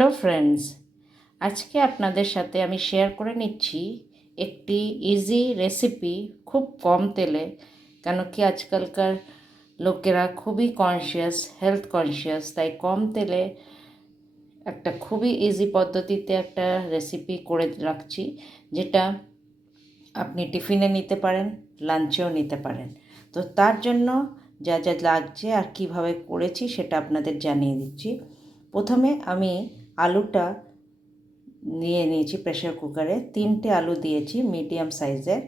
Hello friends, আজকে আপনাদের সাথে আমি শেয়ার করে নিচ্ছি একটি ইজি রেসিপি খুব কম তেলে। কেন কি আজকালকার লোকেরা খুবই কনসিয়াস, হেলথ কনসিয়াস, তাই কম তেলে একটা খুবই ইজি পদ্ধতিতে একটা রেসিপি করে রাখছি, যেটা আপনি টিফিনে নিতে পারেন, লাঞ্চেও নিতে পারেন। তো তার জন্য যা যা লাগছে আর কিভাবে করেছি সেটা আপনাদের জানিয়ে দিচ্ছি। প্রথমে আমি আলুটা নিয়ে নিয়েছি প্রেশার কুকারে। 3টে আলু দিয়েছি মিডিয়াম সাইজের।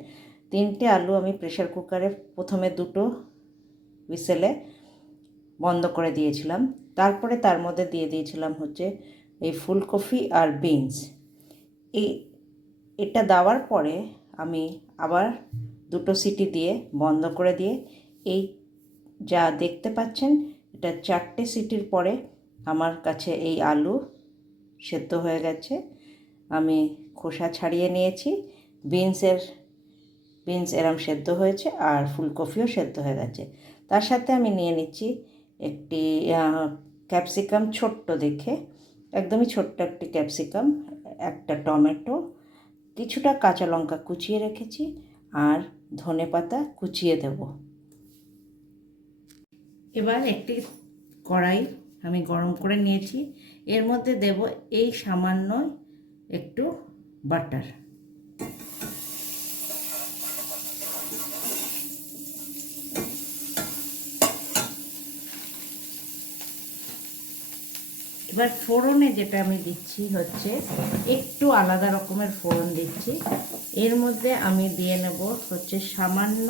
3টে আলু আমি প্রেশার কুকারে প্রথমে 2টো হুইসেলে বন্ধ করে দিয়েছিলাম। তারপরে তার মধ্যে দিয়ে দিয়েছিলাম এই ফুলকপি আর বিনস। এটা দেওয়ার পরে আমি আবার 2টো সিটি দিয়ে বন্ধ করে দিয়ে এই যা দেখতে পাচ্ছেন, এটা 4টে সিটির পরে আমার কাছে এই আলু সেদ্ধ হয়ে গেছে। আমি খোসা ছাড়িয়ে নিয়েছি। বিনস এরম সেদ্ধ হয়েছে আর ফুলকপিও সেদ্ধ হয়ে গেছে। তার সাথে আমি নিয়ে নিচ্ছি একটি ক্যাপসিকাম, ছোট্ট দেখে, একদমই ছোট্ট একটি ক্যাপসিকাম, একটা টমেটো, কিছুটা কাঁচা লঙ্কা কুচিয়ে রেখেছি আর ধনেপাতা কুচিয়ে দেব। এবার একটি কড়াই আমি গরম করে নিয়েছি। এর মধ্যে দেব এই সামান্য একটু বাটার। এবার ফোড়নে যেটা আমি দিচ্ছি একটু আলাদা রকমের ফোড়ন দিচ্ছি। এর মধ্যে আমি দিয়ে নেব সামান্য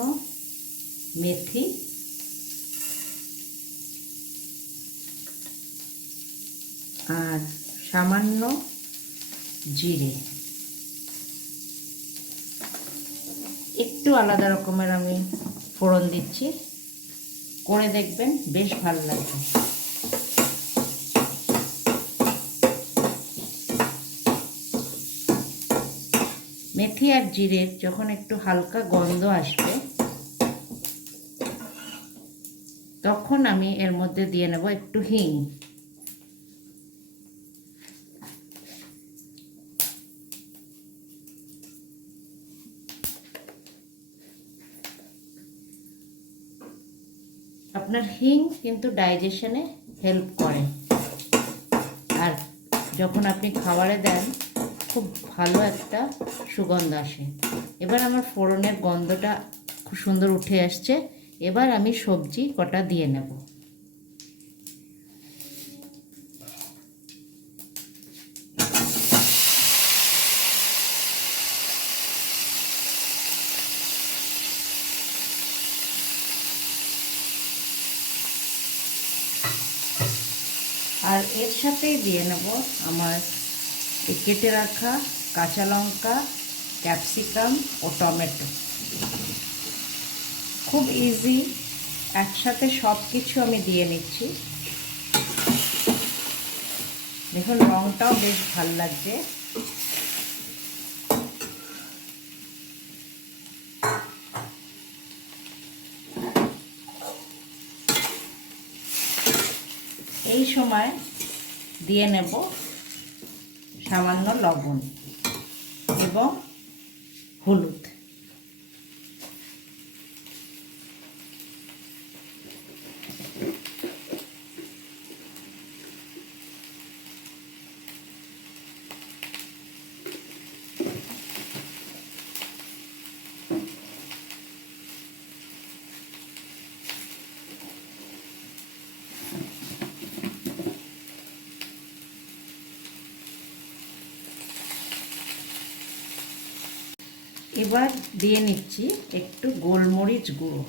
মেথি, আর সামান্য জিরে। একটু আলাদা রকমের আমি ফোড়ন দিচ্ছি, করে দেখবেন, বেশ ভালো লাগবে। মেথি আর জিরের যখন একটু হালকা গন্ধ আসবে, তখন আমি এর মধ্যে দিয়ে নেব একটু হিং। আপনার হিং কিন্তু ডাইজেশনে হেল্প করে, আর যখন আপনি খাবারে দেন খুব ভালো একটা সুগন্ধ আসে। এবার আমার ফোড়নের গন্ধটা খুব সুন্দর উঠে আসছে। এবার আমি সবজি কটা দিয়ে নেব। আর এর সাথেই দিয়ে নেব আমার এই কেটে রাখা কাঁচা লঙ্কা, ক্যাপসিকাম ও টমেটো। খুব ইজি, একসাথে সব কিছু আমি দিয়ে নিচ্ছি। দেখুন রঙটাও বেশ ভালো লাগছে। এই সময় দিয়ে নেব সামান্য লবণ এবং হলুদ। এবার দিয়ে নিচ্ছি একটু গোলমরিচ গুঁড়ো।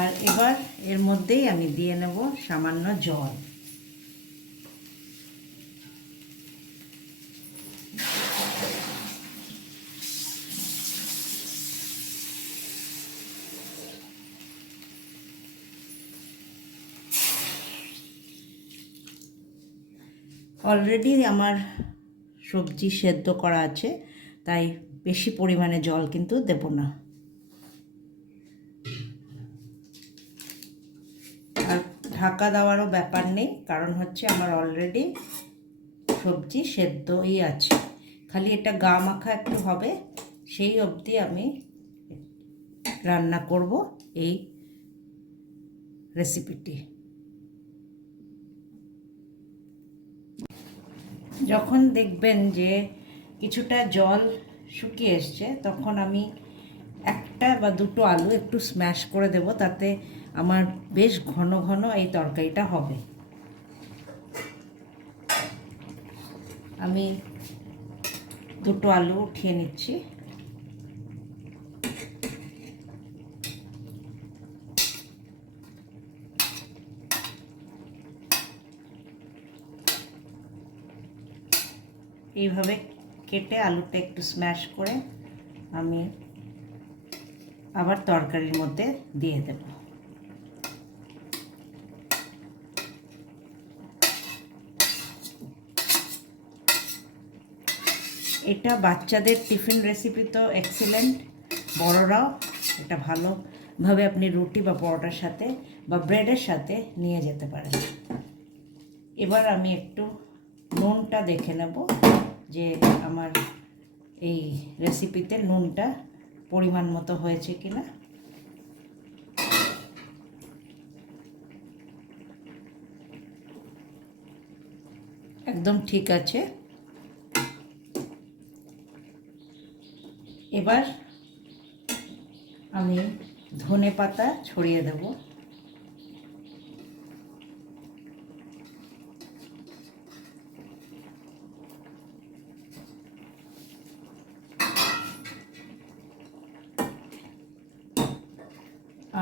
আর এবার এর মধ্যেই আমি দিয়ে নেব সামান্য জল। অলরেডি আমার সবজি সেদ্ধ করা আছে, তাই বেশি পরিমাণে জল কিন্তু দেব না। আর ঢাকা দেওয়ারও ব্যাপার নেই, কারণ হচ্ছে আমার অলরেডি সবজি সেদ্ধই আছে, খালি এটা গা মাখা একটু হবে, সেই অবধি আমি রান্না করব এই রেসিপিটি। যখন দেখবেন যে কিছুটা জল শুকিয়ে এসছে, তখন আমি একটা বা দুটো আলু একটু স্ম্যাশ করে দেব, তাতে আমার বেশ ঘন ঘন এই তরকারিটা হবে। আমি দুটো আলু উঠিয়ে নিচ্ছি। এইভাবে কেটে আলুটা একটু স্ম্যাশ করে আমি আবার তরকারির মধ্যে দিয়ে দেব। এটা বাচ্চাদের টিফিন রেসিপি তো এক্সিলেন্ট, বড়রাও এটা ভালোভাবে আপনি রুটি বা পরোটার সাথে বা ব্রেডের সাথে নিয়ে যেতে পারেন। এবার আমি একটু নুনটা দেখে নেব যে আমার এই রেসিপিতে নুনটা পরিমাণ মতো হয়েছে কিনা। একদম ঠিক আছে। এবার আমি ধনে পাতা ছড়িয়ে দেব।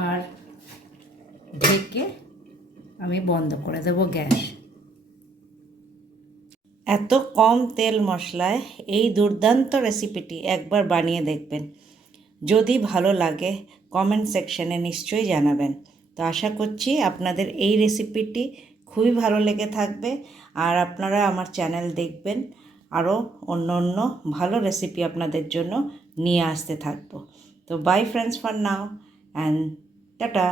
আর ঢেকে আমি বন্ধ করে দেব গ্যাস। এত কম তেল মশলায় এই দুর্দান্ত রেসিপিটি একবার বানিয়ে দেখবেন। যদি ভালো লাগে কমেন্ট সেকশনে নিশ্চয়ই জানাবেন। তো আশা করছি আপনাদের এই রেসিপিটি খুবই ভালো লেগে থাকবে, আর আপনারা আমার চ্যানেল দেখবেন, আরও অন্য অন্য ভালো রেসিপি আপনাদের জন্য নিয়ে আসতে থাকবো। তো by friends for now and tata.